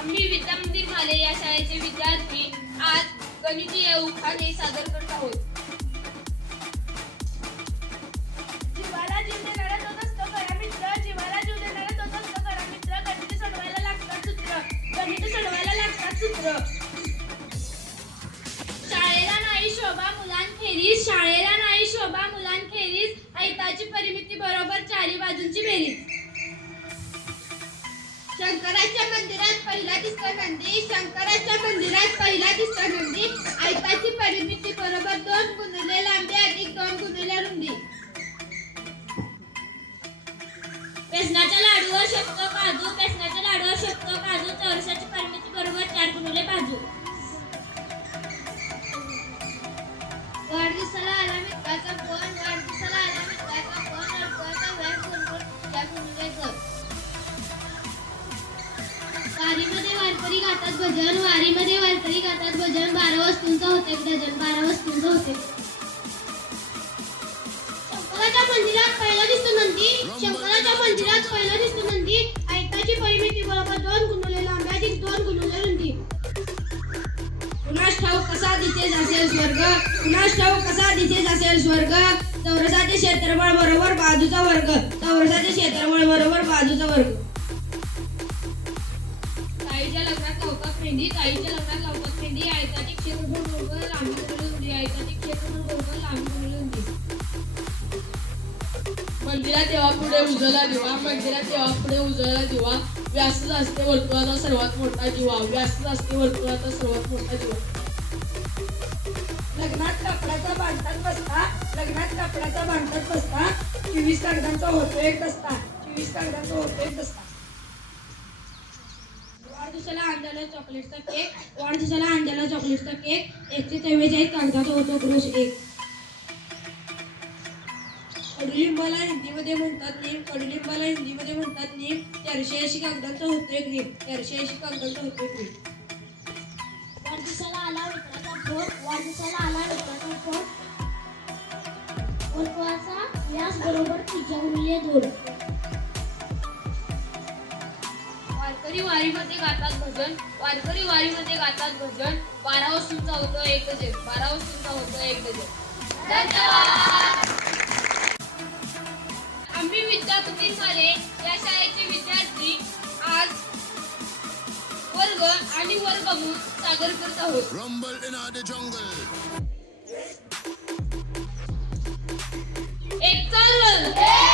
आम्ही विद्या मंदिर माले या शाळेचे विद्यार्थी आज गणितीय उखाणे सादर करत आहोत. जीवाला जीव देणारा तोच असतो खरा मित्र. जीवाला जीव देणारा तोच असतो खरा मित्र. गणित सोडवायला लागतात सूत्र. गणित सोडवायला लागतात सूत्र. शाळेला नाही शोभा मुलांखेरीज. शाळेला नाही शोभा मुलांखेरीज. ऐताची परिमिती बरोबर चारी बाजूंची बेरीज. शंकराच्या मंदिरात पहिला दिसतो नंदी. शंकराच्या मंदिरात पहिला दिसतो नंदी. ऐताची परिमिती बरोबर 2 गुणिले लांबी अधिक 2 गुणिले रुंदी. बेसनाच्या लाडूवर शकतो काजू. बेसनाच्या लाडूवर शकतो काजू. चौरसाची परिमिती बरोबर 4 गुणिले बाजू. वाढदिवसाला आला मित्राचा फोन. वाढदिवसाला आला मित्राचा फोन. अडकवायचा व्याज गुणगुण या गुणिले घर. वारीमध्ये वारकरी गातात भजन. वारीमध्ये वारकरी गातात भजन. 12 वस्तूंचं होते डझन. 12 वस्तूंचं होते. शंकराच्या मंदिरात पहिला दिसतो नंदी. शंकराच्या मंदिरात पहिला दिसतो नंदी. ऐताची परिमिती बरोबर 2 गुणिले लांबी अधिक 2 गुणिले रुंदी. कुणास ठाऊक कसा दिसेल असेल स्वर्ग. कुणास ठाऊक कसा दिसेल असेल स्वर्ग. चौरसाचे क्षेत्रफळ बरोबर बाजूचा वर्ग. चौरसाचे क्षेत्रफळ बरोबर बाजूचा वर्ग. ताईच्या लग्नात लावतात मेहंदी. ताईच्या लग्नात लावतात मेहंदी. आयताचे क्षेत्रफळ बरोबर लांबी गुणिले रुंदी. आयताचे क्षेत्रफळ बरोबर लांबी गुणिले रुंदी. मंदिरात देवापुढे उजळला दिवा. मंदिरात देवापुढे उजळला दिवा. व्यासच असते वर्तुळाचा सर्वात मोठा दिवा. व्यासच असते वर्तुळाचा सर्वात मोठा दिवा. लग्नात कपड्याचा बांधतात बसता. लग्नात कपड्याचा बांधतात बसता. 24 कागदांचा होतो एक दस्ता. 24 कागदांचा होतो एक दस्ता. वाढदिवसाला आणलेला चॉकलेटचा केक. वाढदिवसाला आणलेला चॉकलेटचा केक. 144 कागदाचा होतो क्रोश एक. कडुलिंबाला हिंदीमध्ये म्हणतात नीम. कडुलिंबाला हिंदीमध्ये म्हणतात नीम. 480 कागदांचा होतो एक नीम. 480 कागदांचा होतो एक नीम. वाढदिवसाला आला मित्राचा फोन. वाढदिवसाला आला मित्राचा फोन. वर्तुळाचा व्यास बरोबर 3/2. वारकरी वारीमध्ये गातात भजन. वारकरी वारीमध्ये गातात भजन. 12 वस्तूंचा होतो एक डझन. 12 वस्तूंचा होतो एक डझन. धन्यवाद. आम्ही विद्या मंदिर माले या शाळेचे विद्यार्थी आज वर्ग आणि वर्गमूळ सादर करत आहोत. Rumble in the jungle. एक चाललं.